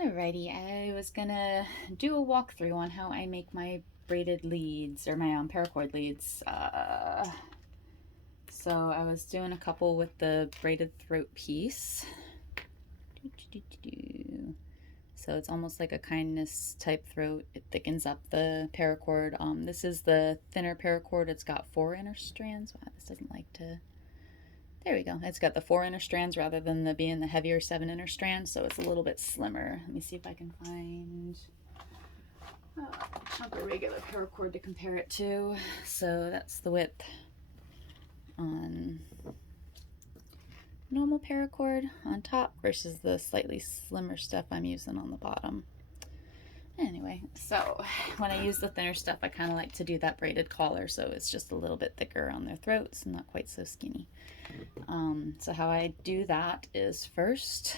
Alrighty, I was gonna do a walkthrough on how I make my braided leads, or my paracord leads. So I was doing a couple with the braided throat piece. So it's almost like a kindness type throat. It thickens up the paracord. This is the thinner paracord. It's got 4 inner strands. Wow, this doesn't like to... There we go. It's got the 4 inner strands rather than being the heavier 7 inner strands, so it's a little bit slimmer. Let me see if I can find a chunk of regular paracord to compare it to. So that's the width on normal paracord on top versus the slightly slimmer stuff I'm using on the bottom. Anyway, so when I use the thinner stuff, I kind of like to do that braided collar, so it's just a little bit thicker on their throats and not quite so skinny. So how I do that is first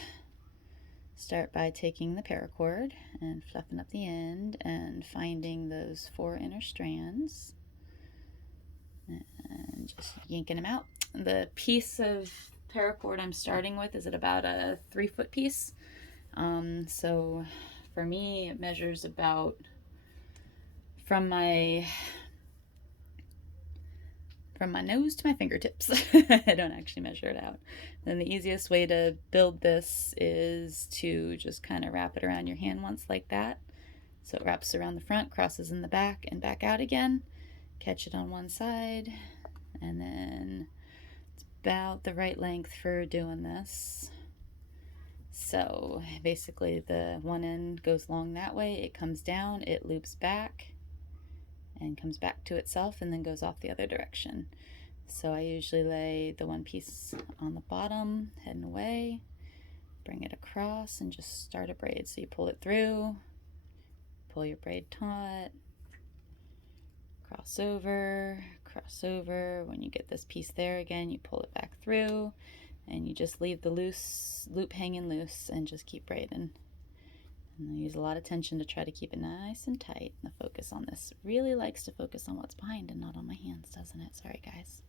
start by taking the paracord and fluffing up the end and finding those 4 inner strands and just yanking them out. The piece of paracord I'm starting with is at about a 3-foot piece. So for me, it measures about from my nose to my fingertips. I don't actually measure it out. Then the easiest way to build this is to just kind of wrap it around your hand once like that. So it wraps around the front, crosses in the back, and back out again. Catch it on one side, and then it's about the right length for doing this. So basically the one end goes long that way, it comes down, it loops back and comes back to itself and then goes off the other direction. So I usually lay the one piece on the bottom, heading away, bring it across and just start a braid. So you pull it through, pull your braid taut, cross over. When you get this piece there again, you pull it back through and you just leave the loose loop hanging loose and just keep braiding. And I use a lot of tension to try to keep it nice and tight. The focus on this really likes to focus on what's behind and not on my hands, doesn't it? Sorry, guys.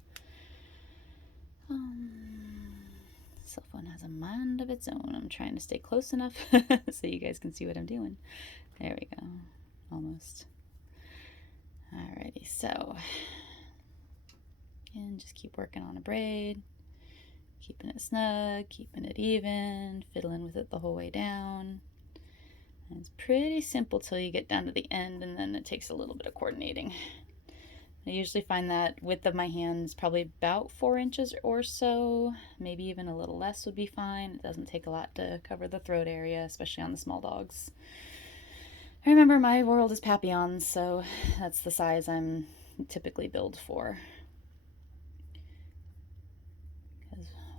Cell phone has a mind of its own. I'm trying to stay close enough so you guys can see what I'm doing. There we go. Almost. Alrighty, so again, just keep working on a braid. Keeping it snug, keeping it even, fiddling with it the whole way down. And it's pretty simple till you get down to the end, and then it takes a little bit of coordinating. I usually find that width of my hands probably about 4 inches or so, maybe even a little less would be fine. It doesn't take a lot to cover the throat area, especially on the small dogs. Remember, my world is Papillons, so that's the size I'm typically built for.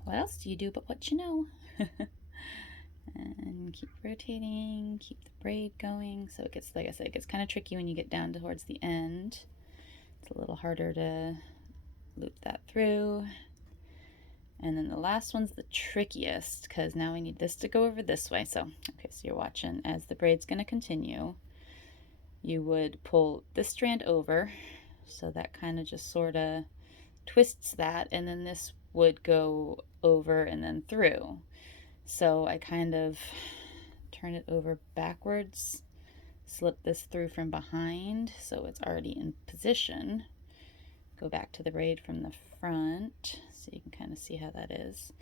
What else do you do but what you know? And keep rotating, keep the braid going. So it gets, like I said, it gets kind of tricky when you get down towards the end. It's a little harder to loop that through. And then the last one's the trickiest because now we need this to go over this way. So, okay, so you're watching as the braid's going to continue. You would pull this strand over, so that kind of just sort of twists that, and then this would go over and then through. So I kind of turn it over backwards, slip this through from behind so it's already in position. Go back to the braid from the front so you can kind of see how that is.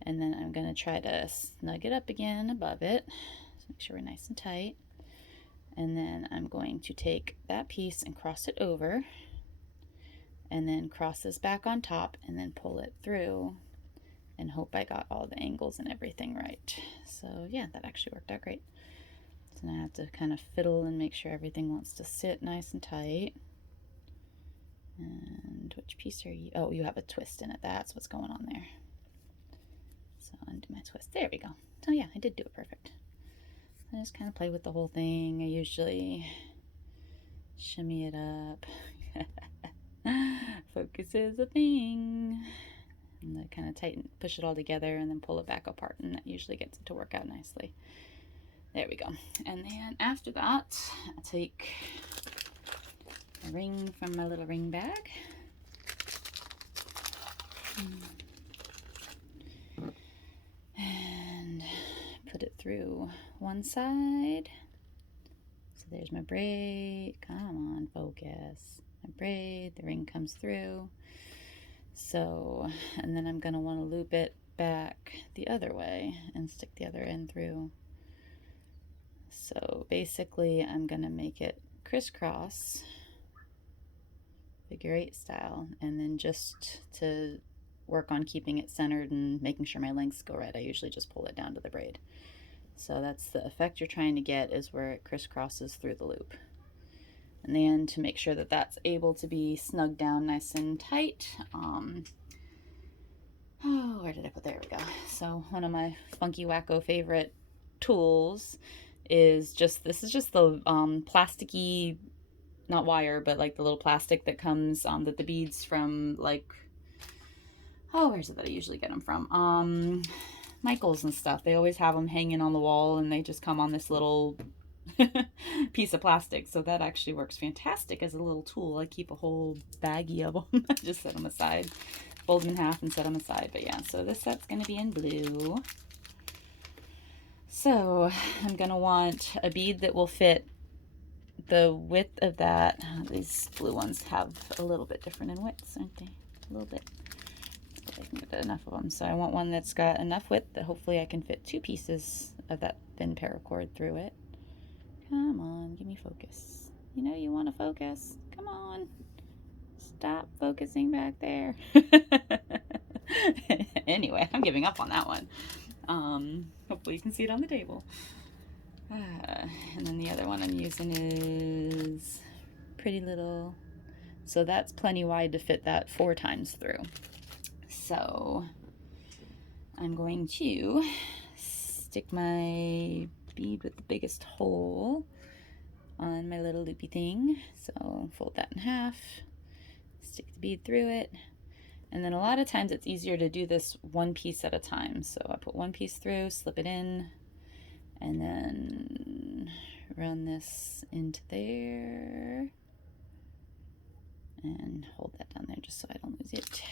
And then I'm going to try to snug it up again above it. So make sure we're nice and tight. And then I'm going to take that piece and cross it over, and then cross this back on top and then pull it through and hope I got all the angles and everything right. So yeah, that actually worked out great. So now I have to kind of fiddle and make sure everything wants to sit nice and tight. And which piece are you? Oh, you have a twist in it. That's what's going on there. So undo my twist. There we go. So yeah, I did do it perfect. I just kind of play with the whole thing. I usually shimmy it up. Focus is a thing. And then kind of tighten, push it all together, and then pull it back apart, and that usually gets it to work out nicely. There we go. And then after that, I'll take a ring from my little ring bag. And put it through one side. So there's my braid. Come on, focus. My braid, the ring comes through. So, and then I'm going to want to loop it back the other way and stick the other end through. So basically I'm going to make it crisscross, figure 8 style, and then just to work on keeping it centered and making sure my lengths go right, I usually just pull it down to the braid. So that's the effect you're trying to get, is where it crisscrosses through the loop. And then to make sure that that's able to be snugged down nice and tight, oh, where did I put, there we go. So one of my funky wacko favorite tools is just, this is just the plasticky, not wire, but like the little plastic that comes, that the beads from, like, oh, where's it that I usually get them from? Michael's and stuff. They always have them hanging on the wall, and they just come on this little piece of plastic. So that actually works fantastic as a little tool. I keep a whole baggie of them. I just set them aside, fold them in half and set them aside. But yeah, so this set's going to be in blue. So I'm going to want a bead that will fit the width of that. These blue ones have a little bit different in widths, aren't they? A little bit. But I can get enough of them. So I want one that's got enough width that hopefully I can fit 2 pieces of that thin paracord through it. Come on, give me focus. You know you want to focus. Come on. Stop focusing back there. Anyway, I'm giving up on that one. Hopefully you can see it on the table. And then the other one I'm using is Pretty Little. So that's plenty wide to fit that 4 times through. So I'm going to stick my bead with the biggest hole on my little loopy thing. So fold that in half, stick the bead through it, and then a lot of times it's easier to do this one piece at a time. So I put one piece through, slip it in, and then run this into there and hold that down there just so I don't lose it.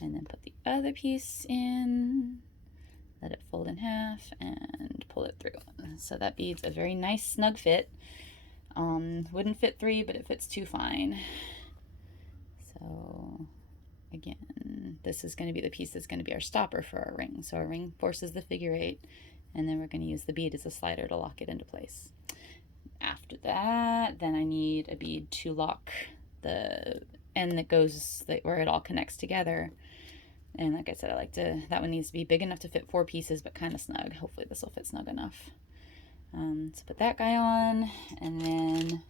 And then put the other piece in, let it fold in half, and pull it through. So that bead's a very nice snug fit. Wouldn't fit 3, but it fits 2 fine. So again, this is going to be the piece that's going to be our stopper for our ring. So our ring forces the figure 8, and then we're going to use the bead as a slider to lock it into place. After that, then I need a bead to lock the end that goes where it all connects together. And like I said, I like to, that one needs to be big enough to fit 4 pieces, but kind of snug. Hopefully this will fit snug enough. So put that guy on, and then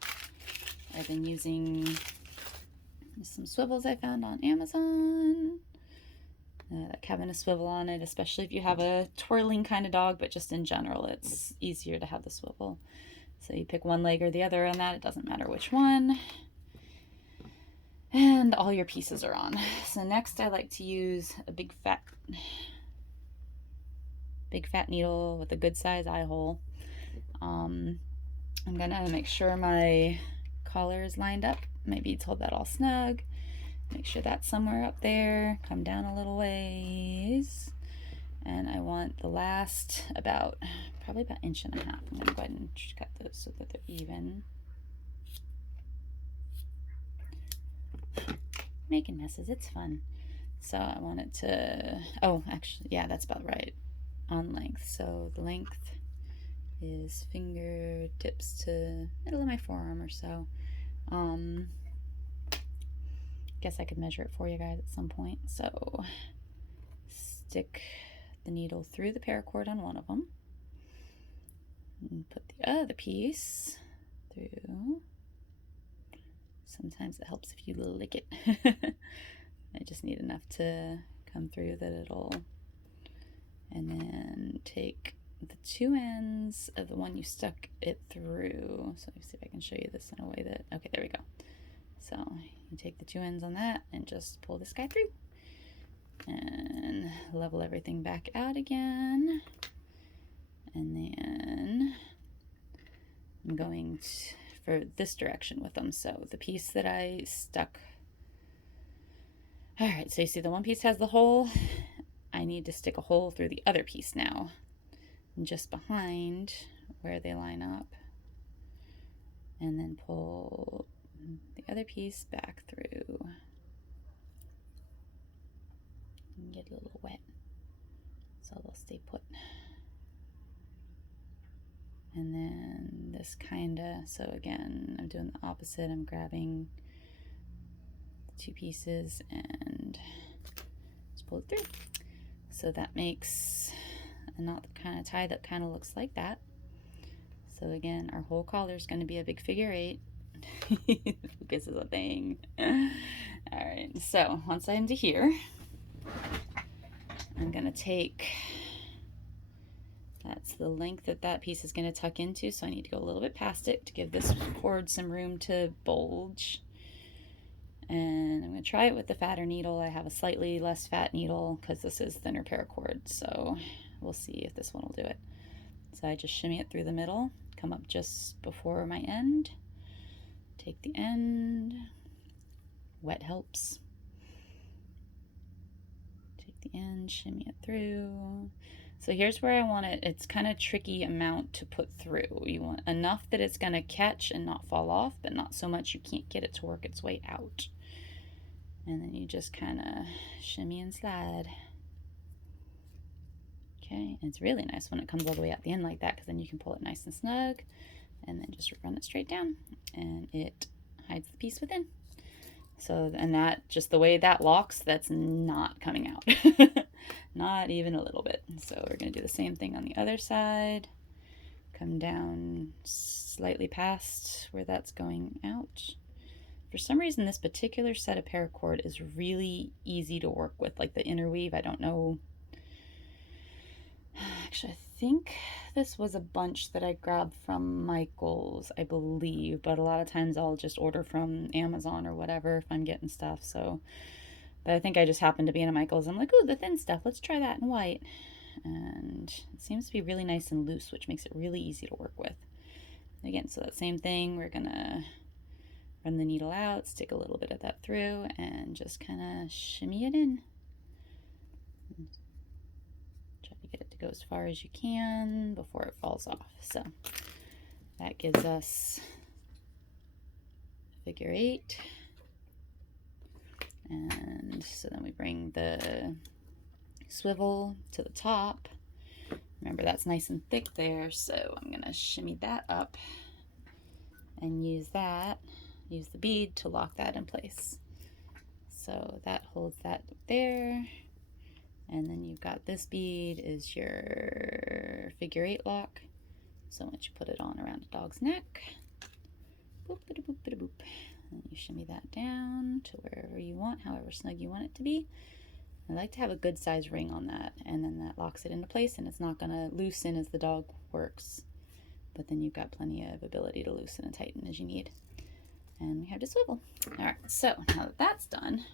I've been using some swivels I found on Amazon. That having a swivel on it, especially if you have a twirling kind of dog, but just in general, it's easier to have the swivel. So you pick one leg or the other on that, it doesn't matter which one. And all your pieces are on. So next I like to use a big fat needle with a good size eye hole. I'm gonna make sure my collar is lined up. My beads hold that all snug. Make sure that's somewhere up there. Come down a little ways. And I want the last probably about 1.5 inches. I'm gonna go ahead and cut those so that they're even. Making messes, it's fun. So I want it to, oh, actually, yeah, that's about right on length. So the length is fingertips to middle of my forearm or so. Guess I could measure it for you guys at some point. So stick the needle through the paracord on one of them, and put the other piece through. Sometimes it helps if you lick it. I just need enough to come through that it'll, and then take the 2 ends of the one you stuck it through. So let me see if I can show you this in a way that, okay, there we go. So you take the 2 ends on that and just pull this guy through and level everything back out again. And then I'm going to, for this direction with them. So the piece that I stuck, all right, so you see the one piece has the hole. I need to stick a hole through the other piece now. just behind where they line up, and then pull the other piece back through and get a little wet so they'll stay put. And then this so again, I'm doing the opposite. I'm grabbing the two pieces and just pull it through. So that makes a knot kind of tie that kind of looks like that. So again, our whole collar is going to be a big figure 8. This is a thing. All right, so once I'm to here, I'm going to take, that's the length that that piece is going to tuck into, so I need to go a little bit past it to give this cord some room to bulge. And I'm going to try it with the fatter needle. I have a slightly less fat needle because this is thinner paracord, so we'll see if this one will do it. So I just shimmy it through the middle, come up just before my end, take the end, wet helps, take the end, shimmy it through. So here's where I want it. It's kind of tricky amount to put through. You want enough that it's going to catch and not fall off, but not so much you can't get it to work its way out. And then you just kind of shimmy and slide. Okay, and it's really nice when it comes all the way out the end like that, because then you can pull it nice and snug and then just run it straight down and it hides the piece within. So, and that, just the way that locks, that's not coming out. Not even a little bit. So we're going to do the same thing on the other side. Come down slightly past where that's going out. For some reason, this particular set of paracord is really easy to work with, like the interweave. I don't know. Actually, I think this was a bunch that I grabbed from Michael's, I believe, but a lot of times I'll just order from Amazon or whatever if I'm getting stuff. So, but I think I just happened to be in a Michael's. I'm like, ooh, the thin stuff, let's try that in white. And it seems to be really nice and loose, which makes it really easy to work with. Again, so that same thing, we're gonna run the needle out, stick a little bit of that through, and just kind of shimmy it in. Try to get it to go as far as you can before it falls off. So that gives us figure 8. And so then we bring the swivel to the top. Remember, that's nice and thick there, so I'm gonna shimmy that up and use the bead to lock that in place. So that holds that there. And then you've got this bead is your figure 8 lock. So once you put it on around a dog's neck, boop, bada, boop, bada, boop. And you shimmy that down to wherever you want, however snug you want it to be. I like to have a good size ring on that, and then that locks it into place, and it's not going to loosen as the dog works. But then you've got plenty of ability to loosen and tighten as you need. And we have to swivel. All right, so now that that's done,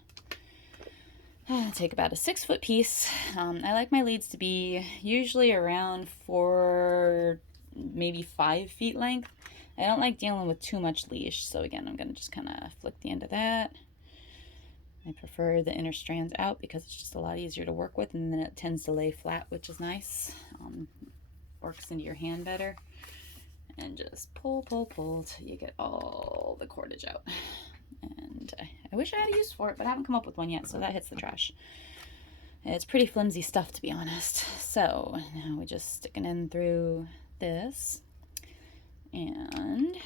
I'll take about a 6-foot piece. I like my leads to be usually around 4, maybe 5 feet length. I don't like dealing with too much leash, so again, I'm going to just kind of flick the end of that. I prefer the inner strands out because it's just a lot easier to work with, and then it tends to lay flat, which is nice. Works into your hand better. And just pull, pull, pull till you get all the cordage out. And I wish I had a use for it, but I haven't come up with one yet, so that hits the trash. It's pretty flimsy stuff, to be honest. So now we just stick it in through this. And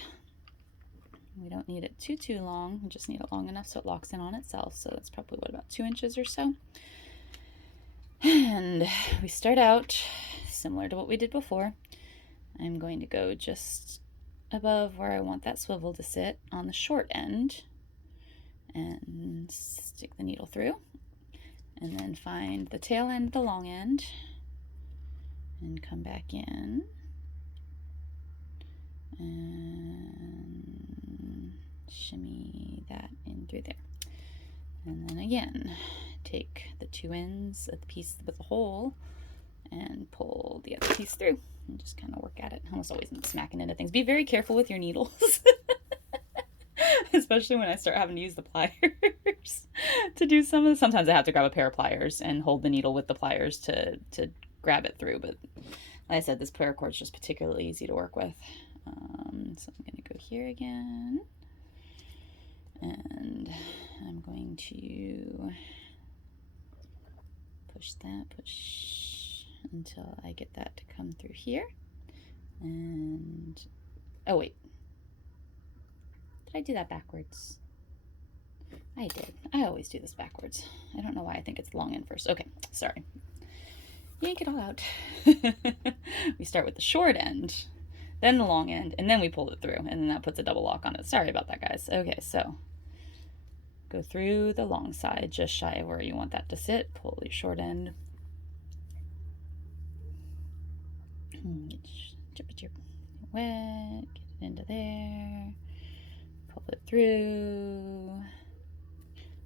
we don't need it too long. We just need it long enough so it locks in on itself. So that's probably, what, about 2 inches or so. And we start out similar to what we did before. I'm going to go just above where I want that swivel to sit on the short end and stick the needle through, and then find the tail end of the long end and come back in and shimmy that in through there. And then again, take the 2 ends of the piece with the hole and pull the other piece through and just kind of work at it. Almost always smacking into things. Be very careful with your needles. Especially when I start having to use the pliers to do some of this. Sometimes I have to grab a pair of pliers and hold the needle with the pliers to grab it through, but Like I said, this paracord is just particularly easy to work with. So I'm going to go here again, and I'm going to push until I get that to come through here. And oh wait, did I do that backwards? I did. I always do this backwards. I don't know why I think it's the long end first. Okay, sorry. Yank it all out. We start with the short end, then the long end, and then we pull it through, and then that puts a double lock on it. Sorry about that, guys. Okay, so go through the long side, just shy of where you want that to sit. Pull your short end. Get wet, get it into there, pull it through,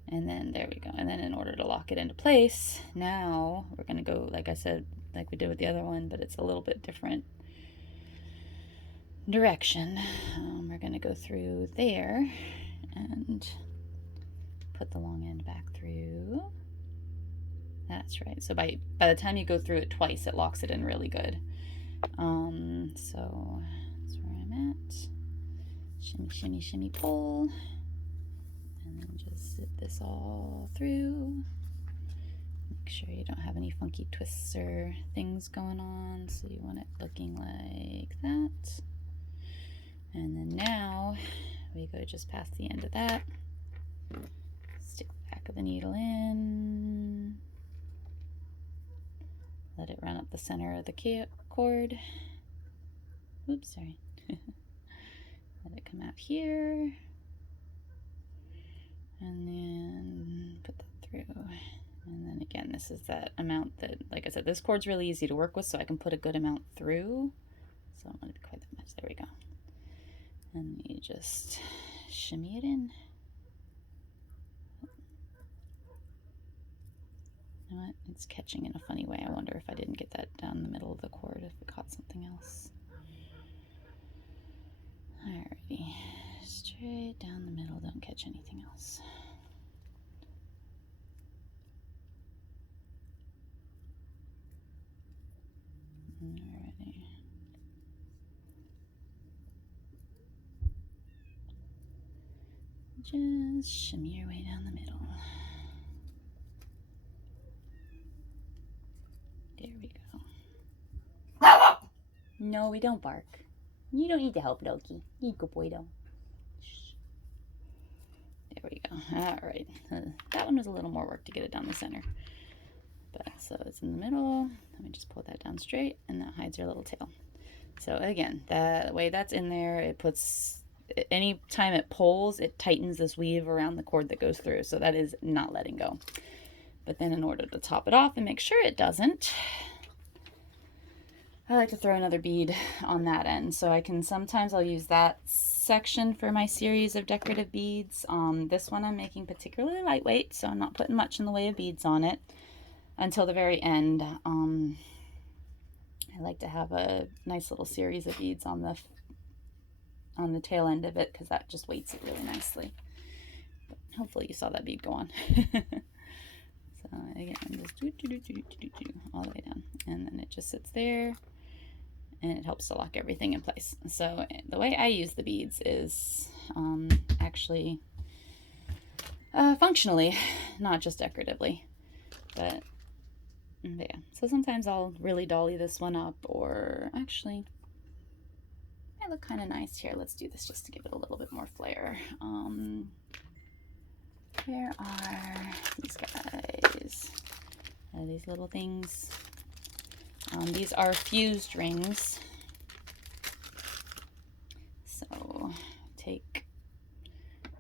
and then there we go. And then in order to lock it into place, now we're going to go, like I said, like we did with the other one, but it's a little bit different direction. We're going to go through there and put the long end back through. That's right. So by the time you go through it twice, it locks it in really good. So that's where I'm at. Shimmy, shimmy, shimmy, pull. And then just zip this all through. Make sure you don't have any funky twists or things going on. So you want it looking like that. And then now we go just past the end of that. Stick the back of the needle in. Let it run up the center of the cord. Oops, sorry. Let it come out here. And then put that through. And then again, this is that amount that, like I said, this cord's really easy to work with, so I can put a good amount through. So I don't want to be quite that much. There we go. And you just shimmy it in. You know what? It's catching in a funny way. I wonder if I didn't get that down the middle of the cord, if it caught something else. Alrighty. Straight down the middle, don't catch anything else. Alrighty. Just shimmy your way down the middle. There we go. No, we don't bark. You don't need to help, Loki. You good boy, though. Shh. There we go. All right. That one was a little more work to get it down the center. But so it's in the middle. Let me just pull that down straight, and that hides your little tail. So again, that way that's in there, it puts, any time it pulls, it tightens this weave around the cord that goes through. So that is not letting go. But then in order to top it off and make sure it doesn't, I like to throw another bead on that end. So I can, sometimes I'll use that section for my series of decorative beads. This one I'm making particularly lightweight, so I'm not putting much in the way of beads on it until the very end. I like to have a nice little series of beads on the tail end of it, because that just weights it really nicely. But hopefully you saw that bead go on. So again, just all the way down, and then it just sits there, and it helps to lock everything in place. So the way I use the beads is actually functionally, not just decoratively. But yeah, so sometimes I'll really dolly this one up, or actually, I look kind of nice here. Let's do this just to give it a little bit more flair. Where are these guys? These little things. These are fused rings. So take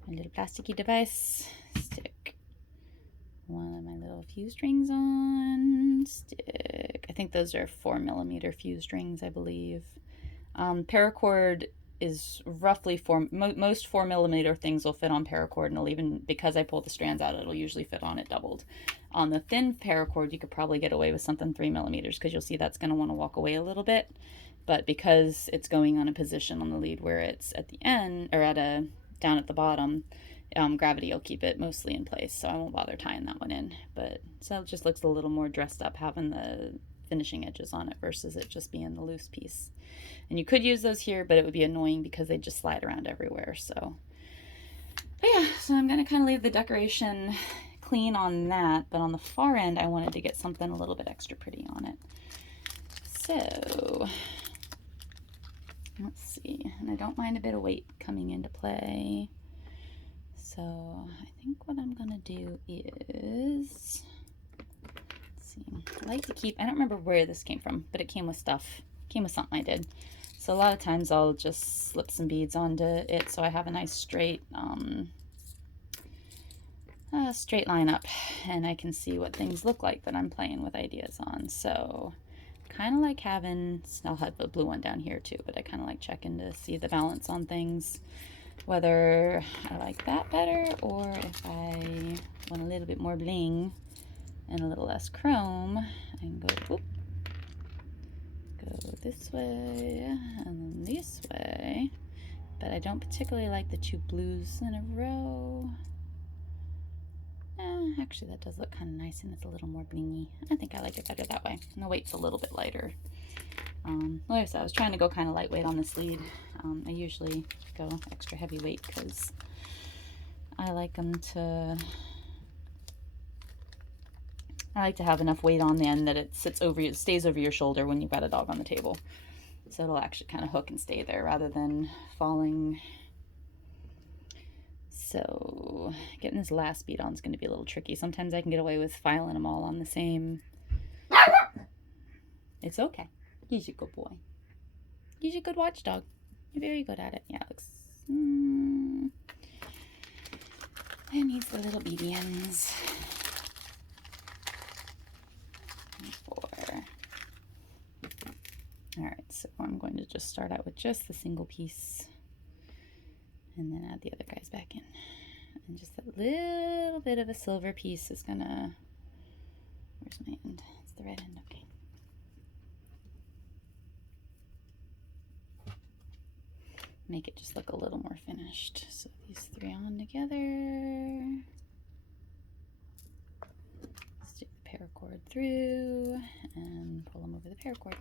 my little plasticky device, stick one of my little fused rings on, stick, I think those are 4mm fused rings, I believe. Paracord is roughly most 4mm things will fit on paracord, and it'll even, because I pulled the strands out, it'll usually fit on it doubled. On the thin paracord, you could probably get away with something 3mm, because you'll see that's going to want to walk away a little bit. But because it's going on a position on the lead where it's at the end, or down at the bottom, gravity will keep it mostly in place, so I won't bother tying that one in. But so it just looks a little more dressed up having the finishing edges on it versus it just being the loose piece. And you could use those here, but it would be annoying because they just slide around everywhere. So, but yeah, so I'm gonna kind of leave the decoration clean on that, but on the far end, I wanted to get something a little bit extra pretty on it. So let's see, and I don't mind a bit of weight coming into play. So I think what I'm gonna do is, let's see, I like to keep, I don't remember where this came from, but it came with stuff, it came with something I did. So a lot of times I'll just slip some beads onto it so I have a nice straight straight line up, and I can see what things look like that I'm playing with ideas on. So kind of like having, I'll have a blue one down here too, but I kind of like checking to see the balance on things, whether I like that better or if I want a little bit more bling and a little less chrome. I can go, go this way and then this way, but I don't particularly like the two blues in a row. Actually, that does look kind of nice, and it's a little more blingy. I think I like it better that way. And the weight's a little bit lighter. Like I said, I was trying to go kind of lightweight on this lead. I usually go extra heavyweight because I like them to, I like to have enough weight on the end that it sits over you, stays over your shoulder when you've got a dog on the table. So it'll actually kind of hook and stay there rather than falling. So getting this last bead on is going to be a little tricky. Sometimes I can get away with filing them all on the same. It's okay. He's a good boy. He's a good watchdog. You're very good at it. Yeah, it looks... It needs the little beady ends. Alright, so I'm going to just start out with just the single piece and then add the other guys back in. And just that little bit of a silver piece is gonna... Where's my end? It's the right end, okay. Make it just look a little more finished. So these three on together. Stick the paracord through and pull them over the paracord.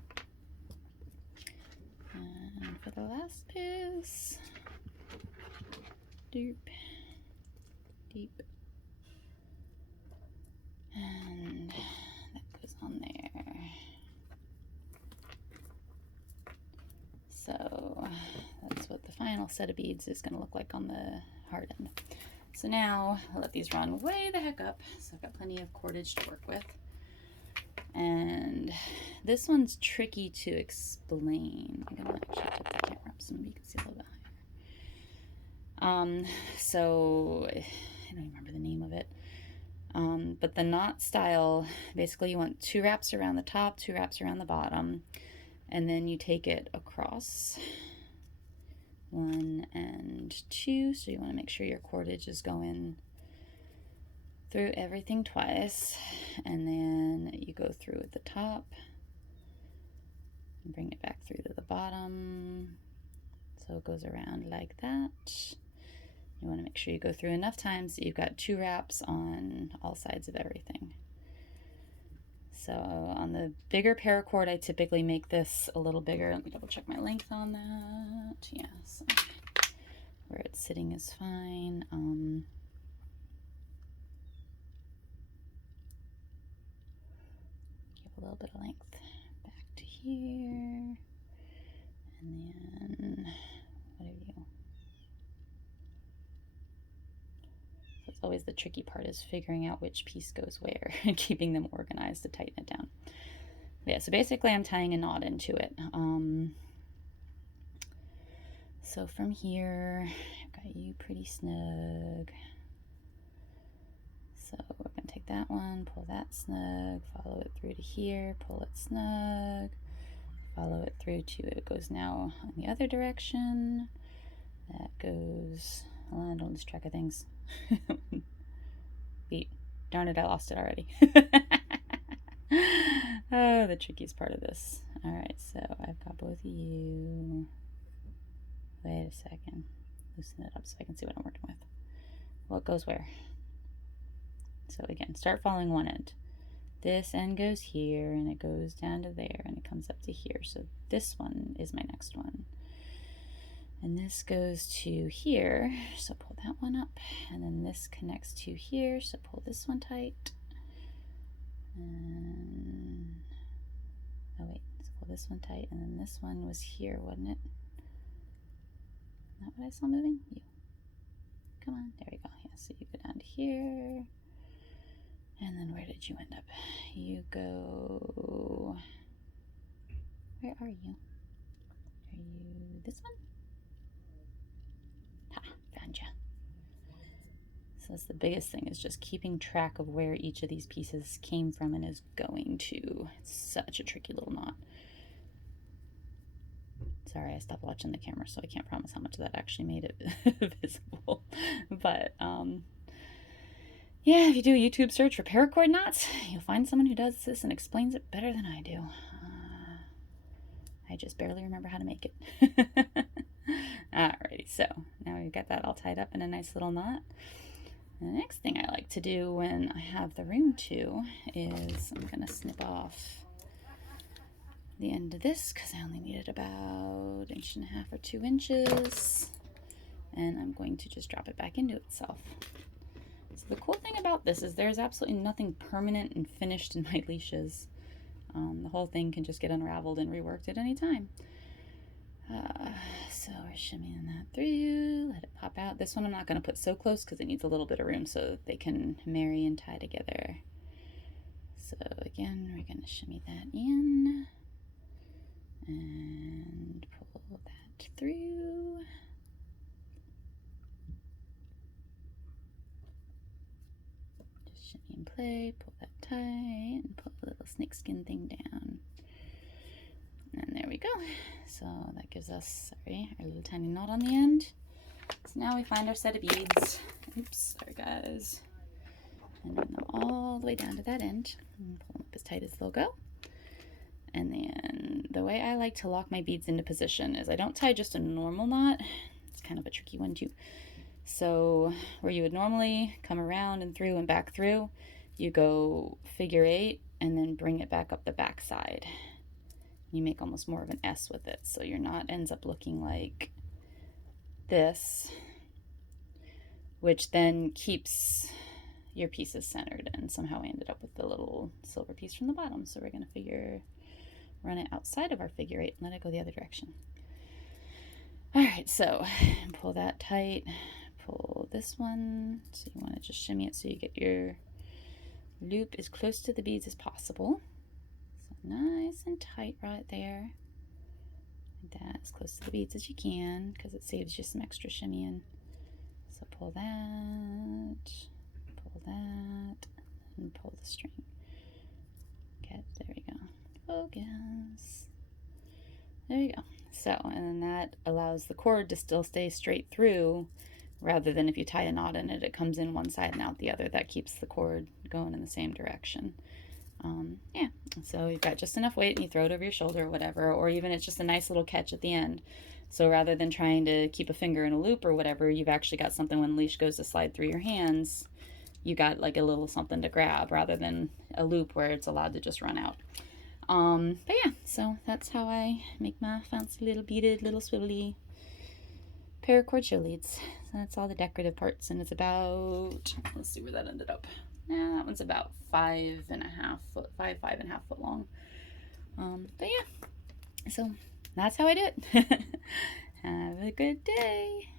And for the last piece, deep, deep, and that goes on there. So that's what the final set of beads is going to look like on the hard end. So now I'll let these run way the heck up. So I've got plenty of cordage to work with. And this one's tricky to explain. I'm gonna actually tip the camera up so maybe you can see a little bit higher. So I don't even remember the name of it. But the knot style, basically you want 2 wraps around the top, 2 wraps around the bottom, and then you take it across 1 and 2. So you want to make sure your cordage is going through everything twice, and then you go through at the top and bring it back through to the bottom, so it goes around like that. You want to make sure you go through enough times that you've got 2 wraps on all sides of everything. So on the bigger paracord, I typically make this a little bigger. Let me double check my length on that. Yeah, so where it's sitting is fine. A little bit of length back to here, and then what have you? So it's always the tricky part is figuring out which piece goes where and keeping them organized to tighten it down. But yeah, so basically I'm tying a knot into it. So from here, I've got you pretty snug. So we're going to take that one, pull that snug, follow it through to here, pull it snug, follow it through to, it goes now on the other direction. That goes, oh, I don't lose track of things. Beat. Darn it, I lost it already. Oh, the trickiest part of this. Alright, so I've got both of you. Wait a second. Loosen it up so I can see what I'm working with. What goes where? So again, start following one end. this end goes here, and it goes down to there, and it comes up to here. So this one is my next one. And this goes to here, so pull that one up. And then this connects to here, so pull this one tight. And, oh wait, so pull this one tight. And then this one was here, wasn't it? Not what I saw moving? You. Come on, there we go. Yeah, so you go down to here. And then where did you end up? You go, where are you? Are you this one? Ha, found ya. So that's the biggest thing, is just keeping track of where each of these pieces came from and is going to. It's such a tricky little knot. Sorry, I stopped watching the camera, so I can't promise how much that actually made it visible. But yeah, if you do a YouTube search for paracord knots, you'll find someone who does this and explains it better than I do. I just barely remember how to make it. Alrighty, so now we've got that all tied up in a nice little knot. And the next thing I like to do when I have the room to is I'm going to snip off the end of this, because I only needed about 1.5 or 2 inches, and I'm going to just drop it back into itself. So the cool thing about this is there's absolutely nothing permanent and finished in my leashes. The whole thing can just get unraveled and reworked at any time. So we're shimmying that through, let it pop out. This one I'm not going to put so close because it needs a little bit of room so that they can marry and tie together. So again, we're going to shimmy that in and pull that through. Just shimmy and play, pull that tight, and pull the little snakeskin thing down. And there we go. So that gives us, sorry, our little tiny knot on the end. So now we find our set of beads. Oops, sorry guys. And bring them all the way down to that end. And pull them up as tight as they'll go. And then the way I like to lock my beads into position is I don't tie just a normal knot. It's kind of a tricky one too. So where you would normally come around and through and back through, you go figure 8 and then bring it back up the back side. You make almost more of an S with it, so your knot ends up looking like this, which then keeps your pieces centered. And somehow I ended up with the little silver piece from the bottom, so we're going to run it outside of our figure 8 and let it go the other direction. All right, so pull that tight, pull this one, so you want to just shimmy it so you get your loop as close to the beads as possible. Nice and tight right there. Like that, as close to the beads as you can, because it saves you some extra shimmying. So pull that, and pull the string. Okay, there we go. Focus. There you go. So, and then that allows the cord to still stay straight through, rather than if you tie a knot in it, it comes in one side and out the other. That keeps the cord going in the same direction. Yeah, so you've got just enough weight and you throw it over your shoulder or whatever, or even it's just a nice little catch at the end. So rather than trying to keep a finger in a loop or whatever, you've actually got something when the leash goes to slide through your hands, you got like a little something to grab rather than a loop where it's allowed to just run out. But yeah, so that's how I make my fancy little beaded, little swivelly paracord show leads. So that's all the decorative parts, and it's about, let's see where that ended up. Yeah, that one's about 5.5 foot long. But yeah, so that's how I do it. Have a good day.